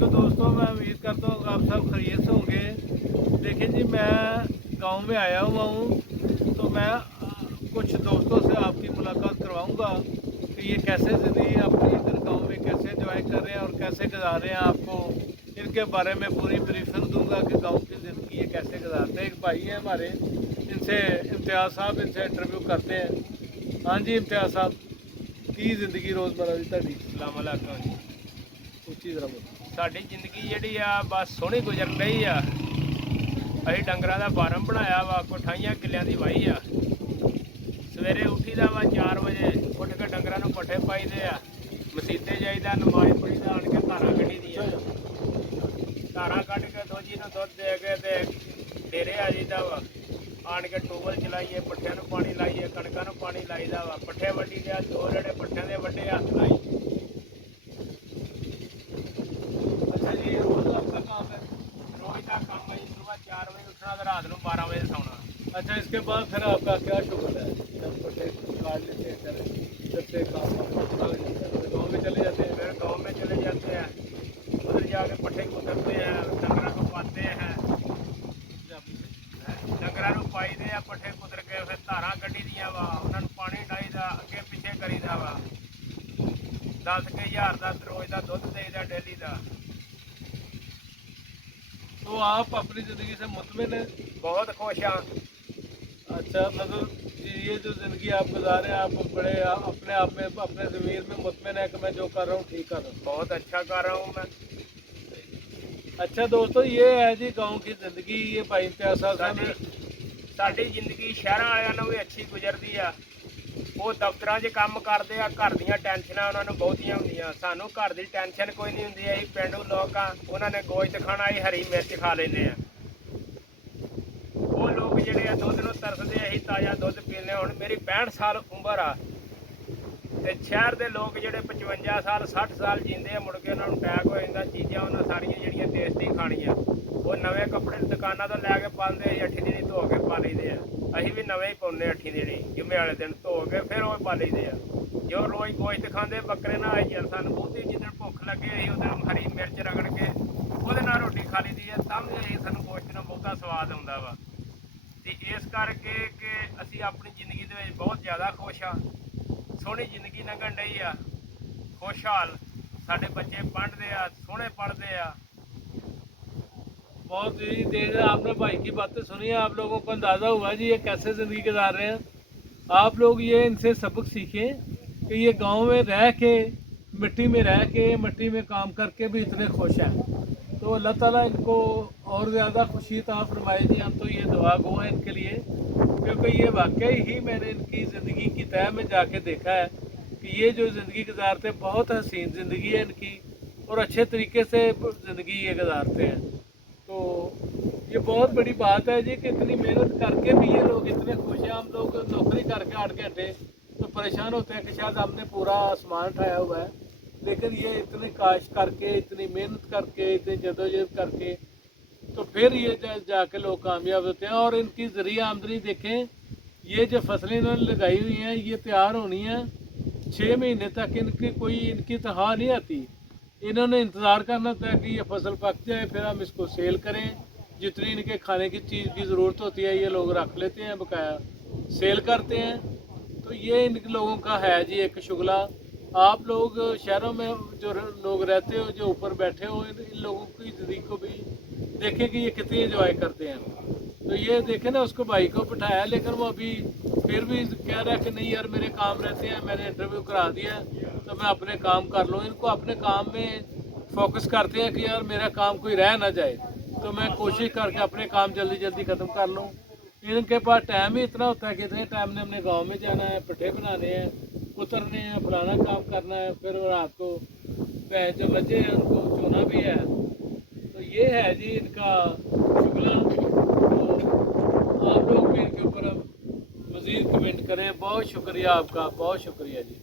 वालेकुम दोस्तों, मैं उम्मीद करता हूँ आप सब खैरियत से होंगे। देखिए जी, मैं गांव में आया हुआ हूँ, तो मैं कुछ दोस्तों से आपकी मुलाकात करवाऊंगा कि ये कैसे ज़िंदगी अपनी इधर गांव में कैसे ज्वाइन कर रहे हैं और कैसे गुजार रहे हैं। आपको इनके बारे में पूरी ब्रीफिंग दूंगा कि गाँव की ज़िंदगी ये कैसे गुजारते हैं। एक भाई हैं हमारे, इनसे इम्तियाज़ साहब, इनसे इंटरव्यू करते हैं। हाँ जी इम्तियाज़ साहब, की ज़िंदगी रोज़मर्रा की ਤੁਹਾਡੀ? अस्सलाम वालेकुम जी। ਉੱਚੀ ਤਰ੍ਹਾਂ ਬੋਲੋ। ਸਾਡੀ ਜ਼ਿੰਦਗੀ ਜਿਹੜੀ ਆ ਬਸ ਸੋਹਣੀ ਗੁਜ਼ਰ ਰਹੀ ਆ। ਅਸੀਂ ਡੰਗਰਾਂ ਦਾ ਫਾਰਮ ਬਣਾਇਆ ਵਾ, ਕੋਠਾਈਆਂ ਕਿੱਲਿਆਂ ਦੀ ਵਾਹੀ ਆ। ਸਵੇਰੇ ਉੱਠੀਦਾ ਵਾ 4 ਵਜੇ, ਉੱਠ ਕੇ ਡੰਗਰਾਂ ਨੂੰ ਪੱਠੇ ਪਾਈਦੇ ਆ, ਮਸੀਤੇ ਜਾਈਦਾ, ਨਮਾਜ਼ ਪੜ੍ਹੀਦਾ, ਆਣ ਕੇ ਧਾਰਾਂ ਕੱਢੀ ਦੀਆਂ। ਧਾਰਾਂ ਕੱਢ ਕੇ ਦੋਜੀ ਨੂੰ ਦੁੱਧ ਦੇ ਕੇ ਤੇ ਡੇਰੇ ਆ ਜਾਈਦਾ ਵਾ। ਆਣ ਕੇ ਟੂਬਲ ਚਲਾਈਏ, ਪੱਠਿਆਂ ਨੂੰ ਪਾਣੀ ਲਾਈਏ, ਕਣਕਾਂ ਨੂੰ ਪਾਣੀ ਲਾਈਦਾ ਵਾ। ਪੱਠੇ ਵੱਢੀ ਦੇ ਆ, 2 ਰੇੜੇ ਪੱਠਿਆਂ ਦੇ ਵੱਡੇ ਹੱਥ ਲਾਈ। अच्छा जी, रोज़ आपका काम है? रोज का काम है, सुबह 4 बजे उठना तो रात को 12 बजे सोना। अच्छा, इसके बाद फिर आपका क्या शुगर है? जब पट्टे काट लेते हैं, फिर जब से काम गाँव में चले जाते हैं? फिर गाँव में चले जाते हैं, उधर जाके पट्टे कुतरते हैं, डंगरा को पाते हैं, डंगरा को पाईदे हैं, पट्टे कुतर के फिर धारा कढ़ी दियां वा, उन्होंने पानी डाईदा, अगे पिछे करीदा वा। 10,000 का रोज का दुध देईदा डेली का। तो आप अपनी ज़िंदगी से मुतमिन हैं? बहुत खुश हाँ। अच्छा, मतलब ये जो ज़िंदगी आप गुजार रहे हैं, आप बड़े अपने आप में, अपने ज़मीर में मुतमिन है कि मैं जो कर रहा हूँ ठीक कर रहा हूँ? बहुत अच्छा कर रहा हूँ मैं। अच्छा दोस्तों, ये है जी गाँव की ज़िंदगी। ये भाई इम्तियाज़ साहब ने ਸਾਡੀ ਜ਼ਿੰਦਗੀ ਸ਼ਹਿਰਾਂ ਵਾਲਿਆਂ ਨੂੰ ਵੀ ਅੱਛੀ ਗੁਜ਼ਰਦੀ ਆ। ਉਹ ਦਫ਼ਤਰਾਂ 'ਚ ਕੰਮ ਕਰਦੇ ਆ, ਘਰ ਦੀਆਂ ਟੈਨਸ਼ਨਾਂ ਉਹਨਾਂ ਨੂੰ ਬਹੁਤੀਆਂ ਹੁੰਦੀਆਂ। ਸਾਨੂੰ ਘਰ ਦੀ ਟੈਨਸ਼ਨ ਕੋਈ ਨਹੀਂ ਹੁੰਦੀ। ਅਸੀਂ ਪਿੰਡੂ ਲੋਕ ਆ, ਉਹਨਾਂ ਨੇ ਗੋਸ਼ਤ ਖਾਣਾ, ਅਸੀਂ ਹਰੀ ਮਿਰਚ ਖਾ ਲੈਂਦੇ ਆ। ਉਹ ਲੋਕ ਜਿਹੜੇ ਆ ਦੁੱਧ ਨੂੰ ਤਰਸਦੇ, ਅਸੀਂ ਤਾਜ਼ਾ ਦੁੱਧ ਪੀਂਦੇ। ਹੁਣ ਮੇਰੀ 65 ਸਾਲ ਉਮਰ ਆ ਤੇ ਸ਼ਹਿਰ ਦੇ ਲੋਕ ਜਿਹੜੇ 55 ਸਾਲ 60 ਸਾਲ ਜੀਂਦੇ ਆ, ਮੁੜ ਕੇ ਉਹਨਾਂ ਨੂੰ ਅਟੈਕ ਹੋ ਜਾਂਦਾ। ਚੀਜ਼ਾਂ ਉਹਨਾਂ ਸਾਰੀਆਂ ਜਿਹੜੀਆਂ ਟੇਸਟੀ ਖਾਣੀਆਂ, ਉਹ ਨਵੇਂ ਕੱਪੜੇ ਦੁਕਾਨਾਂ ਤੋਂ ਲੈ ਕੇ ਪਾਉਂਦੇ, ਅਸੀਂ 8 ਦਿਨ ਧੋ ਕੇ ਪਾ ਲਈਦੇ ਆ। ਅਸੀਂ ਵੀ ਨਵੇਂ ਹੀ ਪਾਉਂਦੇ 8 ਦਿਨ, ਜੁਮੇ ਵਾਲੇ ਦਿਨ ਧੋ ਕੇ ਫਿਰ ਉਹ ਪਾ ਲਈਦੇ ਆ। ਜੋ ਰੋਜ਼ ਗੋਸ਼ਤ ਖਾਂਦੇ ਬੱਕਰੇ ਨਾਲ ਆਈ ਯਾਰ, ਸਾਨੂੰ ਬਹੁਤੀ ਜਿੱਦਣ ਭੁੱਖ ਲੱਗੇ ਅਸੀਂ ਉਦੋਂ ਹਰੀ ਮਿਰਚ ਰਗੜ ਕੇ ਉਹਦੇ ਨਾਲ ਰੋਟੀ ਖਾ ਲਈਦੀ ਆ, ਤਾਂ ਵੀ ਅਸੀਂ ਸਾਨੂੰ ਗੋਸ਼ਤ ਨਾਲ ਬਹੁਤਾ ਸਵਾਦ ਆਉਂਦਾ ਵਾ। ਤੇ ਇਸ ਕਰਕੇ ਕਿ ਅਸੀਂ ਆਪਣੀ ਜ਼ਿੰਦਗੀ ਦੇ ਵਿੱਚ ਬਹੁਤ ਜ਼ਿਆਦਾ ਖੁਸ਼ ਆ। ਸੋਹਣੀ ਜ਼ਿੰਦਗੀ ਲੰਘਣ ਡਈ ਆ, ਖੁਸ਼ਹਾਲ। ਸਾਡੇ ਬੱਚੇ ਪੜ੍ਹਦੇ ਆ, ਸੋਹਣੇ पढ़ते आ। बहुत जी देर आपने भाई की बातें सुनी है, आप लोगों को अंदाज़ा हुआ जी ये कैसे ज़िंदगी गुजार रहे हैं। आप लोग ये इनसे सबक सीखें कि ये गांव में रह के, मिट्टी में रह के, मिट्टी में काम करके भी इतने खुश हैं। तो अल्लाह ताला इनको और ज़्यादा खुशी अता फरमाए जी। हम तो ये दुआ गो हैं इनके लिए, क्योंकि ये वाकई ही मैंने इनकी ज़िंदगी की तह में जाके देखा है कि ये जो ज़िंदगी गुजारते, बहुत हसीन ज़िंदगी है इनकी और अच्छे तरीके से ज़िंदगी ये गुजारते हैं। तो ये बहुत बड़ी बात है जी कि इतनी मेहनत करके भी ये लोग इतने खुश हैं। हम लोग नौकरी करके 8 घंटे तो परेशान होते हैं कि शायद हमने पूरा आसमान उठाया हुआ है, लेकिन ये इतने काश करके, इतनी मेहनत करके, इतनी जदोजहद करके तो फिर ये जाके लोग कामयाब होते हैं। और इनकी ज़रिया आमदनी देखें, ये जो फसलें इन्होंने लगाई हुई हैं ये तैयार होनी है 6 महीने तक, इनकी कोई इनकी तनख्वाह नहीं आती। इन्होंने इंतज़ार करना होता है कि ये फसल पक जाए, फिर हम इसको सेल करें। जितनी इनके खाने की चीज़ की ज़रूरत होती है ये लोग रख लेते हैं, बकाया सेल करते हैं। तो ये इन लोगों का है जी एक शुगला। आप लोग शहरों में जो लोग रहते हो, जो ऊपर बैठे हो, इन लोगों की ज़िंदगी को भी देखें कि ये कितनी एंजॉय करते हैं। तो ये देखें ना, उसको भाई को बिठाया, लेकिन वो अभी फिर भी कह रहा है कि नहीं यार मेरे काम रहते हैं, मैंने इंटरव्यू करा दिया तो मैं अपने काम कर लूँ। इनको अपने काम में फोकस करते हैं कि यार मेरा काम कोई रह ना जाए, तो मैं कोशिश करके अपने काम जल्दी जल्दी ख़त्म कर लूँ। इनके पास टाइम ही इतना होता है कि इतने टाइम ने हमने गाँव में जाना है, पट्ठे बनाने हैं, उतरने हैं, फलाना काम करना है, फिर रात को भैंस जो बच्चे हैं उनको चोना भी है। तो ये है जी इनका शुगला। तो आप लोग भी इनके ऊपर मज़ीद कमेंट करें। बहुत शुक्रिया आपका, बहुत शुक्रिया जी।